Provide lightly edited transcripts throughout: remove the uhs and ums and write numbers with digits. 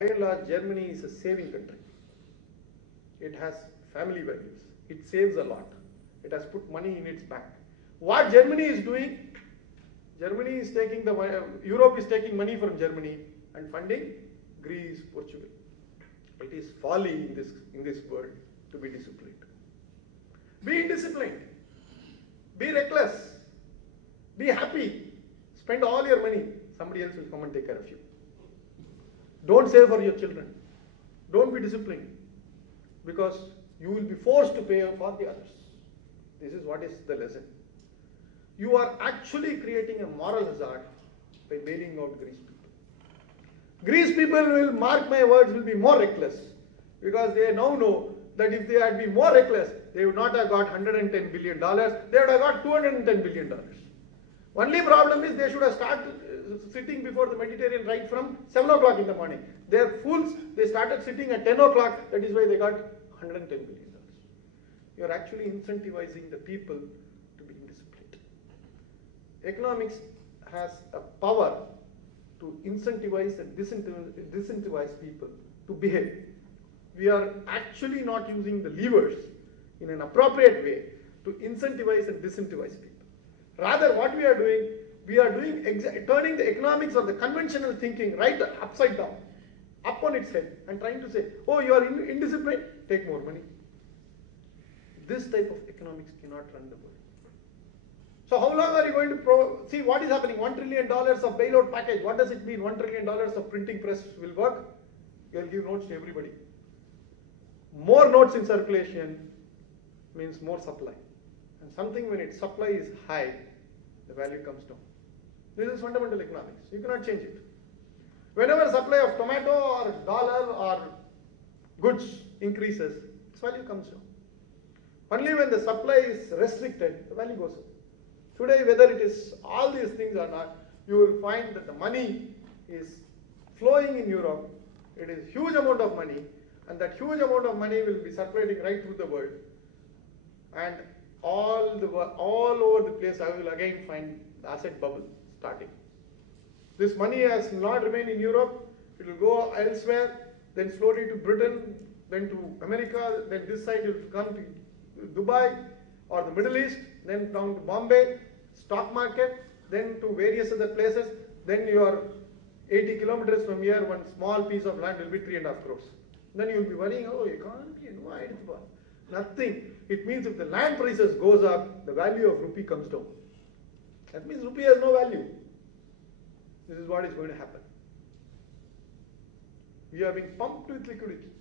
By and large, Germany is a saving country. It has family values. It saves a lot. It has put money in its bank. What Germany is doing, Germany is taking the Europe is taking money from Germany and funding Greece, Portugal. It is folly in this world to be disciplined. Be indisciplined. Be reckless. Be happy. Spend all your money. Somebody else will come and take care of you. Don't save for your children. Don't be disciplined, because you will be forced to pay for the others. This is what is the lesson. You are actually creating a moral hazard by bailing out Greece people. Greece people will, mark my words, will be more reckless, because they now know that if they had been more reckless, they would not have got $110 billion, they would have got $210 billion. Only problem is they should have started sitting before the Mediterranean right from 7 o'clock in the morning. They're fools, they started sitting at 10 o'clock, that is why they got $110 billion. You're actually incentivizing the people to be indisciplined. Economics has a power to incentivize and disincentivize people to behave. We are actually not using the levers in an appropriate way to incentivize and disincentivize people. Rather, what we are doing turning the economics of the conventional thinking right upside down, up on its head, and trying to say, oh, you are indisciplined, take more money. This type of economics cannot run the world. So how long are you going to see what is happening? $1 trillion of bailout package. What does it mean? $1 trillion of printing press will work. You will give notes to everybody. More notes in circulation means more supply. And something, when its supply is high, the value comes down. This is fundamental economics. You cannot change it. Whenever supply of tomato or dollar or goods increases, its value comes down. Only when the supply is restricted, the value goes up. Today, whether it is all these things or not, you will find that the money is flowing in Europe. It is huge amount of money, and that huge amount of money will be circulating right through the world. And all over the place, I will again find the asset bubble starting. This money has not remained in Europe. It will go elsewhere, then slowly to Britain, then to America, then this side it will come to Dubai or the Middle East, then down to Bombay, stock market, then to various other places. Then you are 80 kilometers from here, one small piece of land will be 3.5 crores. Then you will be worrying, oh, economy, no idea. Nothing. It means if the land prices goes up, the value of rupee comes down. That means rupee has no value. This is what is going to happen. We are being pumped with liquidity.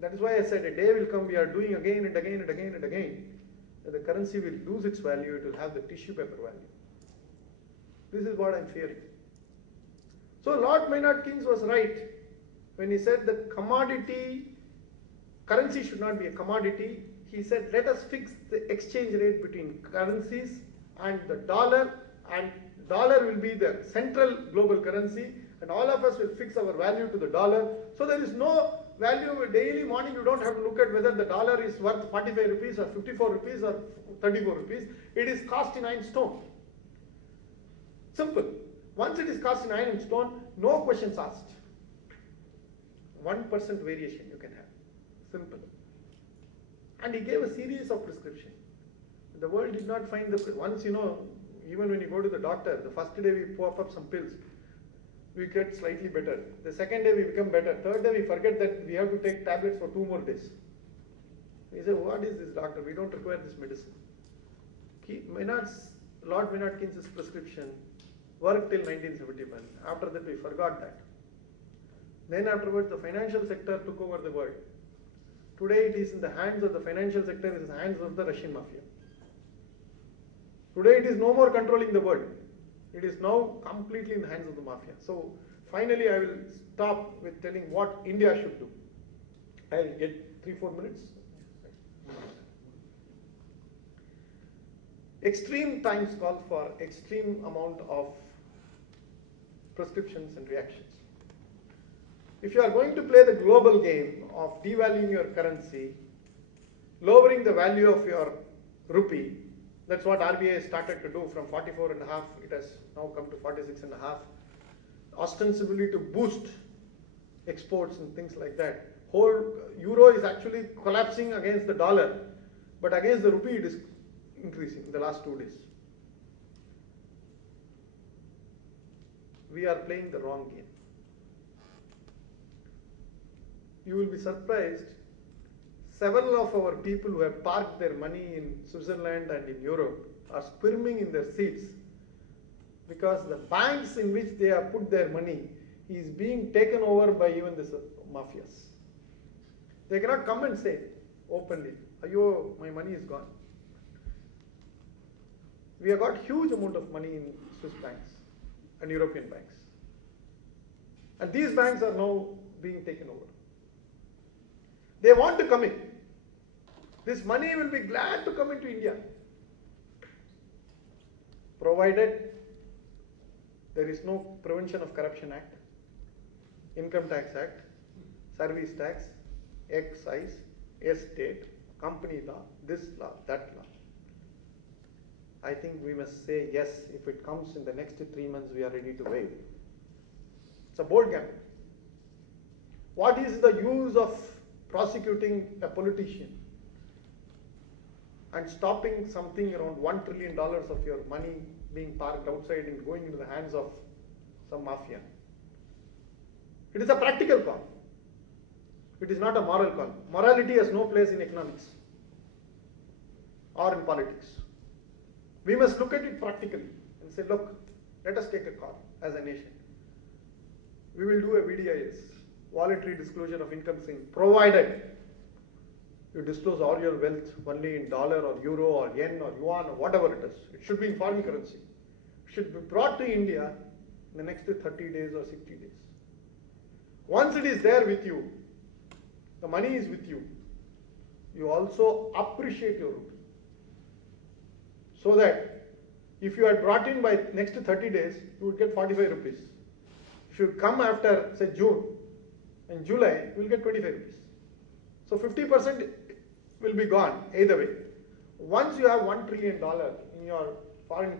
That is why I said a day will come, we are doing again and again and again and again, that the currency will lose its value, it will have the tissue paper value. This is what I am fearing. So Lord Maynard Keynes was right when he said that currency should not be a commodity. He said, let us fix the exchange rate between currencies, and the dollar will be the central global currency, and all of us will fix our value to the dollar. So there is no value. Daily morning you don't have to look at whether the dollar is worth 45 rupees or 54 rupees or 34 rupees. It is cast in iron stone. Simple. Once it is cast in iron stone, no questions asked. 1% variation you can have. Simple. And he gave a series of prescriptions. The world did not find once, even when you go to the doctor, the first day we pop up some pills, we get slightly better. The second day we become better. Third day we forget that we have to take tablets for 2 more days. We say, what is this, doctor? We don't require this medicine. Lord Maynard Keynes' prescription worked till 1971. After that we forgot that. Then afterwards the financial sector took over the world. Today it is in the hands of the financial sector, it is in the hands of the Russian mafia. Today it is no more controlling the world. It is now completely in the hands of the mafia. So finally I will stop with telling what India should do. I will get 3-4 minutes. Extreme times call for extreme amount of prescriptions and reactions. If you are going to play the global game of devaluing your currency, lowering the value of your rupee, that's what RBI started to do from 44.5, it has now come to 46.5, ostensibly to boost exports and things like that. Whole euro is actually collapsing against the dollar, but against the rupee it is increasing in the last 2 days. We are playing the wrong game. You will be surprised, several of our people who have parked their money in Switzerland and in Europe are squirming in their seats because the banks in which they have put their money is being taken over by even this mafias. They cannot come and say openly, "Ayo, my money is gone." We have got huge amount of money in Swiss banks and European banks. And these banks are now being taken over. They want to come in. This money will be glad to come into India, provided there is no Prevention of Corruption Act, Income Tax Act, Service Tax, Excise, Estate, Company Law, this law, that law. I think we must say yes. If it comes in the next 3 months, we are ready to waive. It's a bold gamble. What is the use of prosecuting a politician and stopping something around $1 trillion of your money being parked outside and going into the hands of some mafia? It is a practical call. It is not a moral call. Morality has no place in economics or in politics. We must look at it practically and say, look, let us take a call as a nation. We will do a VDIS, voluntary disclosure of income stream, provided you disclose all your wealth only in dollar or euro or yen or yuan or whatever it is. It should be in foreign currency. It should be brought to India in the next 30 days or 60 days. Once it is there with you, the money is with you, you also appreciate your rupee. So that if you had brought in by next 30 days, you would get 45 rupees. If you come after, say, June, in July, you will get 25 rupees. So 50% will be gone either way. Once you have $1 trillion in your foreign